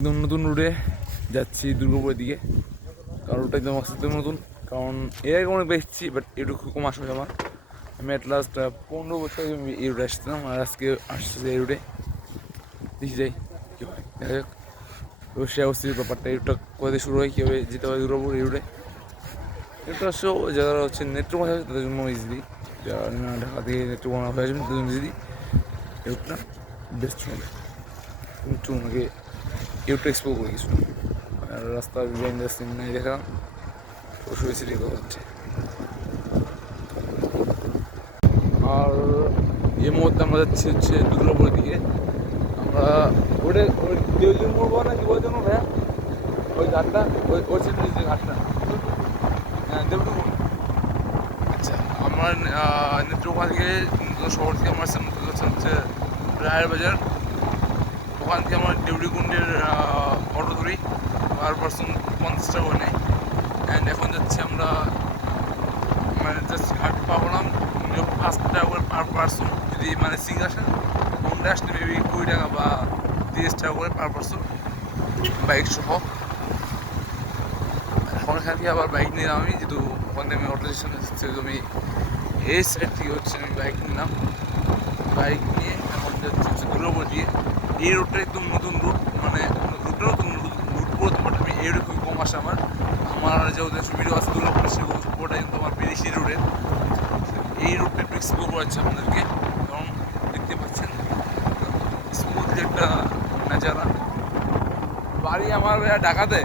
একদম নতুন রুটে যাচ্ছি দুর্গাপুরের দিকে, কারণ ওটা একদম অস্তিত্ব নতুন। কারণ এর আগে অনেক বেশি, বাট এটুকু কম আসবে আমার। আমি অ্যাট লাস্ট 15 বছর আগে এই রুটে আসছিলাম, আর আজকে আসছে এই রুটে। দেখি যাই কী হয়, দেখা যাক। অবশ্যই অবস্থিত ব্যাপারটা, এই রুটটা কোথা থেকে শুরু হয়, কীভাবে যেতে হয় দুর্গাপুর এই রুটে। এটা আসলে যারা হচ্ছে নেত্রকোনা আছে তাদের জন্য ইজিলি, যারা ঢাকা থেকে নেত্রকোনা হয়ে আসবেন তাদের জন্য ইজিলি এই রুটটা বেস্ট হবে। একটু আমাকে ইউটা এক্সপ্লোর করে কিছু, আর রাস্তার বিহাইন্ড দ্য সিন নাই দেখা অবশ্যই সিটি কথা হচ্ছে। আর এই মুহূর্তে আমরা যাচ্ছি হচ্ছে দুর্গাপুরের দিকে। আমরা ওটা ওই দেউলির মোড় না কি বলতে ভাইয়া, ওই ঘাটটা, ওই সাইডের যে ঘাটটা, হ্যাঁ দেউলি মোড়। আচ্ছা, আমার নেত্রকোনা থেকে শহর থেকে আমার হচ্ছে রায়ের বাজার। ওখান থেকে আমার দেউলিকুণ্ডের অটো ধরি, পার পার্সন 50 টাকা করে নেয়। অ্যান্ড এখন যাচ্ছি আমরা, মানে জাস্ট ঘাট পাবলাম 5 টাকা করে পার পার্সন। যদি মানে সিঙ্গল আসেন, হোমডা আসলে মেবি 20 টাকা বা 30 টাকা করে পার পার্সন বাইক সহ। এখন এখান থেকে আবার বাইক নিলাম আমি, যেহেতু ওখান থেকে আমি অটো স্টেশন এসেছি, আমি এই সাইড থেকে হচ্ছে আমি বাইক নিলাম। বাইক নিয়ে এখন যাচ্ছি হচ্ছে দুর্গাপুর দিয়ে। এই রুটটা একদম নতুন রুট, মানে রুটটা নতুন রুট বলতে পারি আমি। এই রুট খুবই কম আসে আমার যে ওদের ভিডিও আছে দুর্গাপুরের, ওটা কিন্তু আমার বিদেশি রুটের। এই রুটটা একটু এক্সপ্লোর করাচ্ছি আপনাদেরকে, কারণ দেখতে পাচ্ছেন স্মুথলি একটা নাজারা। বাড়ি আমার ঢাকাতে।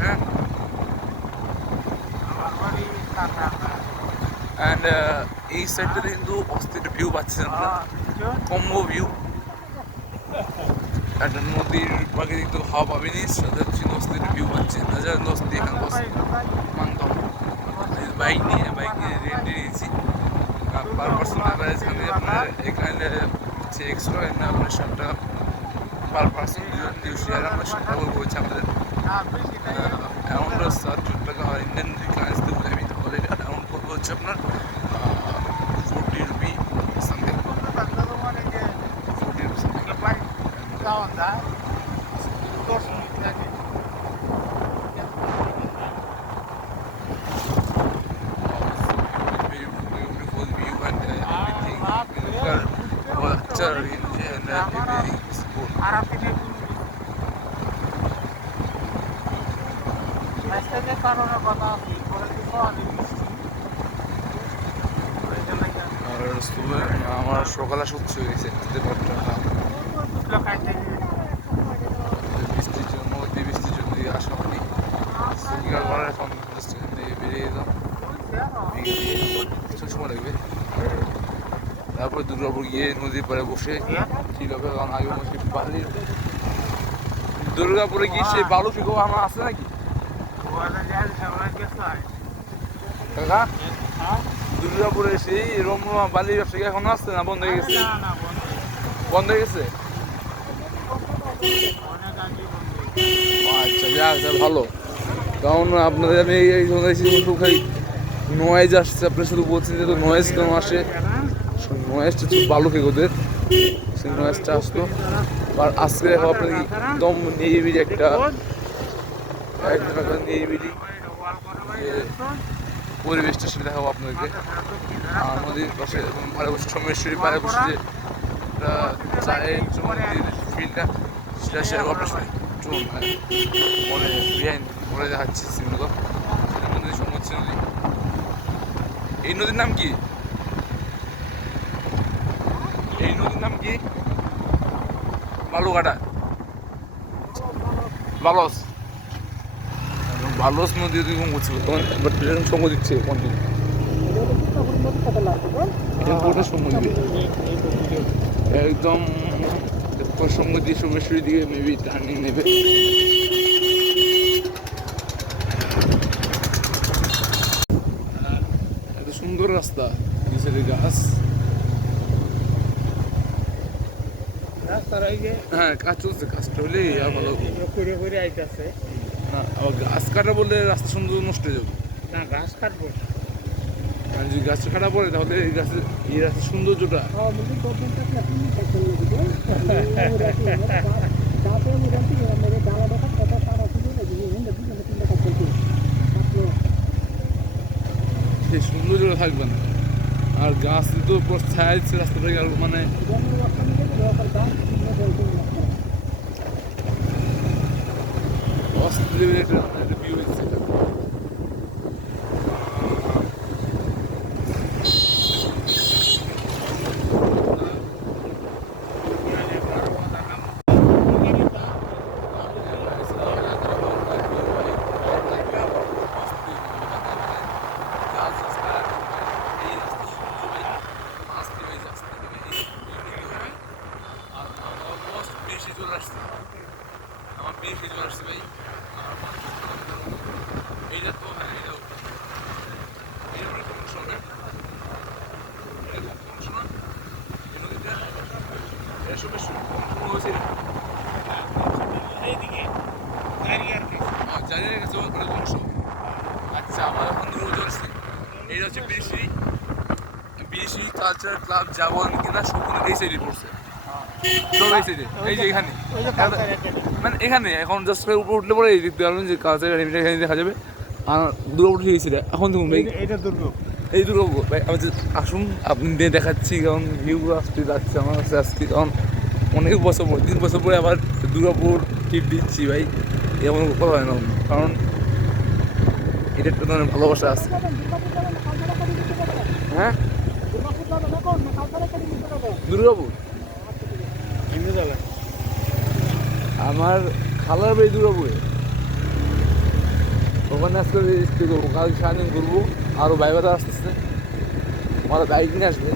হ্যাঁ, অ্যান্ড এই সাইডটাতে কিন্তু অস্থির ভিউ পাচ্ছেন আপনারা, কম্বো ভিউ। একটা নদীর প্রাকৃতিক তো হাওয়া পাবেনি, সাথে হচ্ছে অস্থির ভিউ পাচ্ছেন। হাজার দোস্তি এখানে মানতাম বাইক নিয়ে রেন্টে নিয়েছি। পার পার্সন এখানে আপনার এখানে হচ্ছে এক্সট্রা আপনার 60 টাকা পার পার্সন, শেয়ার আমরা 60 টাকা বলছি আপনাদের। অ্যামাউন্ট 60 টাকা ইন্ডিয়ান কারেন্সিতে বলে আমি, তাহলে অ্যামাউন্ট করবো হচ্ছে আপনার 40 রুপি সামথিং, 40 রুপি সামথিং। আমার সকালে সত্যি হয়ে গেছে বৃষ্টির জন্য, বৃষ্টির জন্য আসা হয়নি। এখন বেরিয়ে এলাম, কিছু সময় লাগবে। তারপরে দুর্গাপুর গিয়ে নদীর পাড়ে বসে ঠিক হবে, কারণ আগে বালির দুর্গাপুরে গিয়ে সেই বালু ফিকো আমার আছে নাকি কাকা? দুর্গাপুরে সেই রমরমা বালির ব্যবসা কি এখন আসছে না বন্ধ হয়ে গেছে? বন্ধ হয়ে গেছে? আচ্ছা, যাক ভালো। কারণ আপনাদের আমি খালি নয়েজ আসছে, আপনার শুধু বলছেন যে নয়েজ কেন আসে, নয়েজটা হচ্ছে বালু ফেকোদের, সেই নয়েজটা আসতো। আর আজকে দেখো আপনার একদম নিরিবিলি একটা নিরিবিলি পরিবেশটা, সেটা দেখাবো আপনাদেরকে। আর নদীর পাশে পাড়ে বসে, সোমেশ্বরী পাড়ে বসে যে চায়ের নদীর ফিলটা, সেটা সেরকম আপনার মনে বিহাইন্ড করে দেখাচ্ছি সিনগুলো। নদী সমুদ্র নদী। এই নদীর নাম কি? এই নদীর নাম কি? বালুঘাটা, বালস, বালস নদী এরকম করছে, বাট এরকম সঙ্গ দিচ্ছে কন্টিনিউ। একদম সঙ্গ দিয়ে সোমেশ্বরী দিকে মেবি টার্নিং নেবে। এত সুন্দর রাস্তা, নিচের গাছ। হ্যাঁ, কাজ চলছে, কাজটা হলে আর ভালো। না, আবার গাছ কাটা বললে রাস্তা সুন্দর নষ্ট হয়ে যাবে। না, গাছ কাটবো আর যদি গাছটা কাটা পড়ে তাহলে এই গাছের সৌন্দর্যটা সেই সৌন্দর্যটা থাকবে না। আর গাছ তো পুরো ছায়া দিচ্ছে রাস্তাটাকে, আর মানে অস্থির একটা ভিউ হচ্ছে। আমার বেশি চলে আসছে ভাই। এইটা তো হ্যাঁ, এইটাও এইটা মানে কোন সময় এটা কোন সময় এই নদীটা এটা সবে কোন হয়েছে এইদিকে জারিয়ার কাছে ওখানে কোন সময়। আচ্ছা, আমার এখন রোজ আসছে। এইটা হচ্ছে বিদেশি কালচার ক্লাব জাগরণ কিনা সম্পূর্ণ এই সাইডে পড়ছে। এই যে এখানে মানে এখানে এখন জাস্ট উপরে উঠলে পরে দেখতে পারবেন যে কালচার একাডেমিটা এখানে দেখা যাবে। আর দুর্গাপুর গিয়েছিল এখন দেখুন ভাই, এই দুর্গাপুর ভাই আমি আসুন আপনি দিয়ে দেখাচ্ছি, কারণ ভিউ আসতে যাচ্ছে আমার কাছে আজকে, কারণ অনেক বছর পর 3 বছর পরে আবার দুর্গাপুর ট্রিপ দিচ্ছি ভাই। এমন কথা হয় না, কারণ এটা একটা ধরনের ভালোবাসা আছে। হ্যাঁ, দুর্গাপুর আমার খালার বাড়ি দুর্গাপুরে, ওখানে আজকে স্টে করবো, কালকে সারাদিন ঘুরবো। আরও বাইবারা আসতেছে, আমার বাইক নিয়ে আসবে,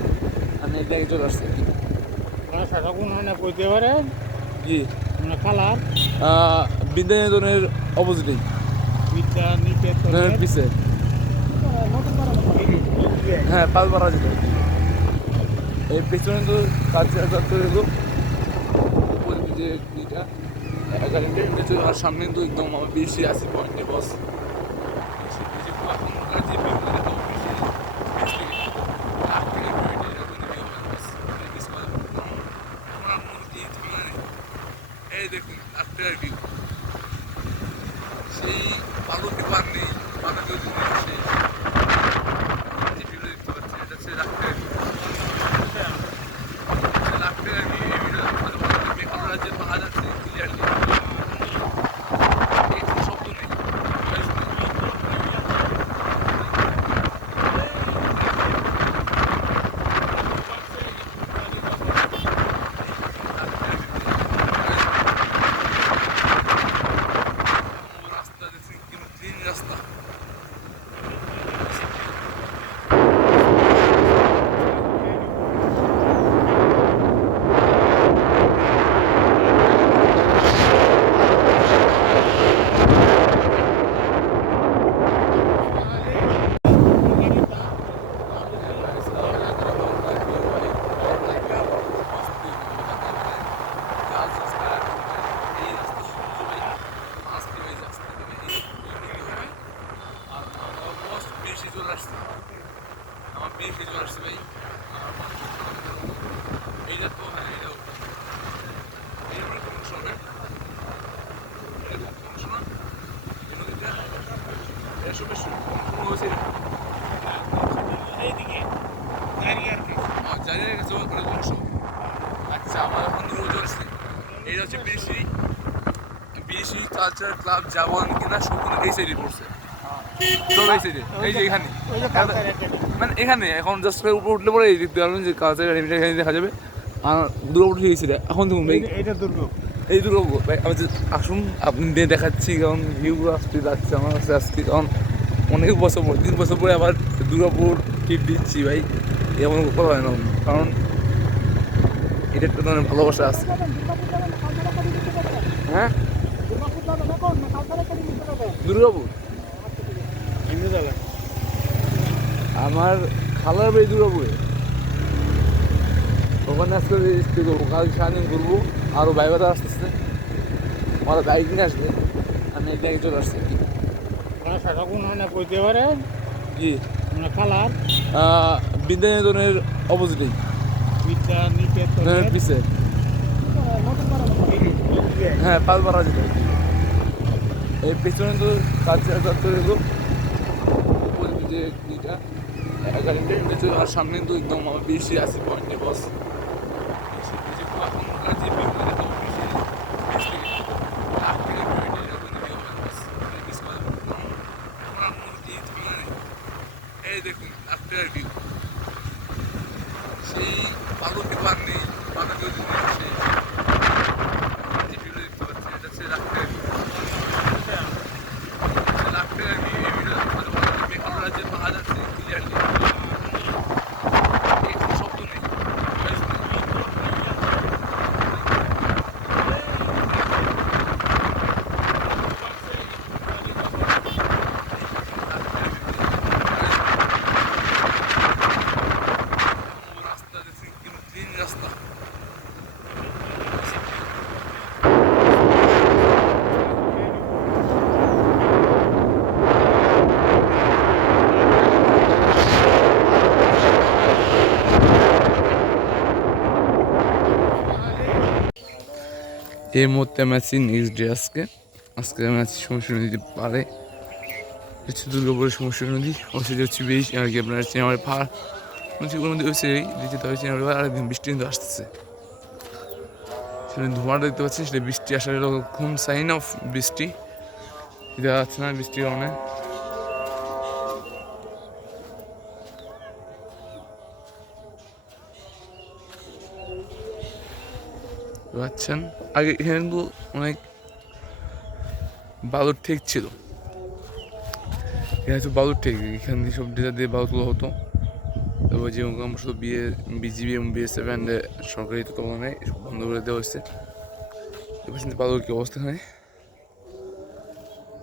আমি এই ব্যাগে চলে আসছে কি কালার বিদ্যানিকেতনের অপোজিটেই, বিদ্যানিকেতনের পিছে। হ্যাঁ, পালপাড়া যেটা এই পেছনে তো কালচার যে ইটা একাডেমিটা আর সামনে তো একদম আমার বেশি আসি পয়েন্টে বস এই দেখুন আফটার ভিউ সেই পালকে পার নেই পালকে সেই যে ভিউ দেখতে পাচ্ছেন এটা হচ্ছে রাফটার ভিউ। রাফটার ভিউ এই ভিডিও মেঘালয় রাজ্যের পাহাড় আছে ক্লিয়ারলি, কোনো শব্দ নেই। রাস্তা দেখছি কিন্তু ক্লিন রাস্তা। বেশি চলে আসছে, আমার বেশি চলে আসছে ভাই। এইটা তো হ্যাঁ, এইটাও এইটা মানে কোন সময় এটা কোন সময় এই নদীটা এটা সবে কোন হয়েছে এইদিকে জারিয়ার কাছে ওখানে কোন সময়। আচ্ছা, আমার এখন রোজ আসছে। এইটা হচ্ছে বিদেশি কালচার ক্লাব জাগরণ কিনা সম্পূর্ণ এই সাইডে পড়ছে, সব এই সাইডে এই যে এখানে মানে এখানে এখন জাস্ট উপরে উঠলে পরে দেখতে পারবেন যে কালচার একাডেমিটা এখানে দেখা যাবে। আর দুর্গাপুর গিয়েছিল এখন দেখুন ভাই, এই দুর্গাপুর ভাই আমি আসুন আপনি দিয়ে দেখাচ্ছি, কারণ ভিউ আসতে যাচ্ছে আমার কাছে আজকে, কারণ অনেক বছর পর 3 বছর পরে আবার দুর্গাপুর ট্রিপ দিচ্ছি ভাই। এমন কথা হয় না, কারণ এটা একটা ধরনের ভালোবাসা আছে। হ্যাঁ, দুর্গাপুর আমার খালার বাড়ি দুর্গাপুরে, ওখানে আজকে স্টে করবো, কালকে সারাদিন ঘুরবো। আরও বাইবারা আসতেছে, আমার বাইক নিয়ে আসবে, আমি এই ব্যাগে চলে আসছে কি কালার বিদ্যানিকেতনের অপোজিটেই, বিদ্যানিকেতনের পিছে। নতুন পাড়া হ্যাঁ, পালপাড়া যেটা, এই পেছনে তো কালচার এলো যে ইটা একাডেমিটা, আর সামনে তো একদম আমার বেশি আছে পয়েন্টে বস। এখনকার যে এই দেখুন আফটার ভিউ, সেই পাগলকে পার নেই, পাতা যদি সেই যে ভিডিও দেখতে পাচ্ছেন এটা হচ্ছে লাখ টাকার ভিউ। লাখ টাকার ভিউ এই ভিডিও মেঘালয় রাজ্যের পাহাড় আছে ক্লিয়ারলি, এখানে শব্দ নেই। রাস্তা দেখছি কিন্তু ক্লিন রাস্তা। এই মুহূর্তে আমি আছি নেক্সট ডে। আজকে আমি আছি সমস্যা নদীতে পারে, হচ্ছে দুর্গাপুরের সমস্যা নদী, অবশ্যই হচ্ছে বেশ আর কি আপনার চিনামারি পাহাড় নদীগুলো মধ্যে হচ্ছে দ্বিতীয়ত হচ্ছে চিনামারি পাহাড়। আরেকদিন বৃষ্টি কিন্তু আসতেছে, সেখানে ধোঁয়াটা দেখতে পাচ্ছেন, সেটা বৃষ্টি আসার এরকম সাইন অফ বৃষ্টি, দেখা যাচ্ছে না বৃষ্টির কারণে। পাচ্ছেন আগে এখানে কিন্তু অনেক বালুর ঠেক ছিল, এখানে হচ্ছে বালুর ঠেক, এখান দিয়ে সব ডেটা দিয়ে বালু তোলা হতো। তারপর যে আমার শুধু বিজিবি এবং বিএসএফ অ্যান্ড সরকারি তত্ত্বাবধানে সব বন্ধ করে দেওয়া হয়েছে। বালুর কি অবস্থা এখানে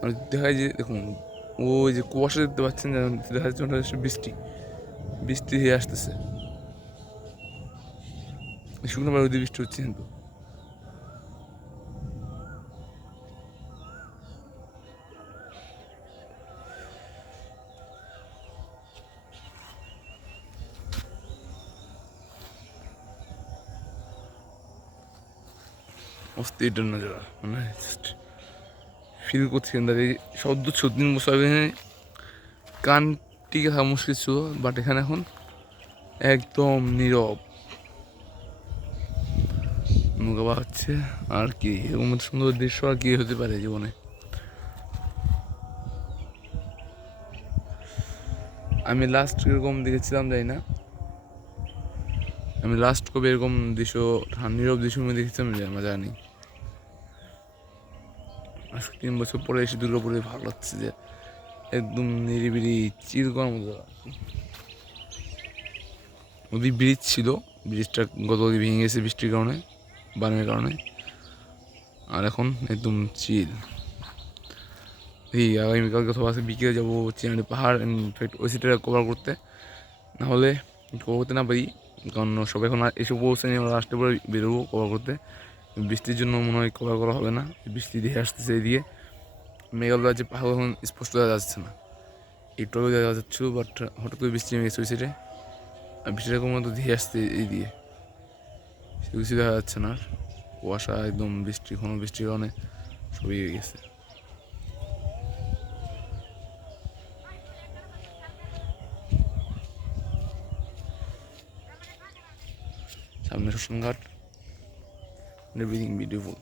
আর দেখা যায় যে দেখুন, ওই যে কুয়াশা দেখতে পাচ্ছেন, দেখা যাচ্ছে ওটা হচ্ছে বৃষ্টি, বৃষ্টি হয়ে আসতেছে, শুকনো বালু দিয়ে বৃষ্টি হচ্ছে কিন্তু। অস্থির নজর মানে ফিল করছেন দাঁড়িয়ে সদ্য 3 বছর আগে কান টিকে থাকা মুশকিল ছিল, বাট এখানে এখন একদম নীরব, নৌকা হচ্ছে। আর কি এরকম সুন্দর দৃশ্য আর কি হতে পারে জীবনে। আমি লাস্ট এরকম দেখেছিলাম জানি না, আমি লাস্ট কবে এরকম দৃশ্য নীরব দৃশ্য আমি দেখেছিলাম আমার জানি। আজকে 3 বছর পরে এসে দুর্গাপুরে ভালো লাগছে যে একদম নিরিবিলি চিল করার মতো। নদী ব্রিজ ছিল, ব্রিজটা গতকাল ভেঙে গেছে বৃষ্টির কারণে, বানের কারণে, আর এখন একদম চিল। এই আগামীকালকে অথবা আজকে বিকেলে যাবো চিনারি পাহাড়, ইনফ্যাক্ট ওই সিটটা কভার করতে, নাহলে কভার করতে না পারি, কারণ সবাই এখন এসে পৌঁছে নিয়ে আমরা আসতে পরে বেরোবো কভার করতে। বৃষ্টির জন্য মনে হয় কভার করা হবে না, বৃষ্টি দেখে আসতেছে এদিকে, মেঘালয় যে পাহাড় এখন স্পষ্ট দেখা যাচ্ছে না, একটু দেখা যাচ্ছিল, বাট হঠাৎ করে বৃষ্টি নেমে গেছে ওই সিটে, আর বৃষ্টিটা কোনো মতো ধেয়ে আসছে এই দিয়ে, সে কিছু দেখা যাচ্ছে না, কুয়াশা একদম বৃষ্টি, কোনো বৃষ্টির কারণে সবই হয়ে গেছে। সামনে শ্মশানঘাট, এভরিথিং বিউটিফুল।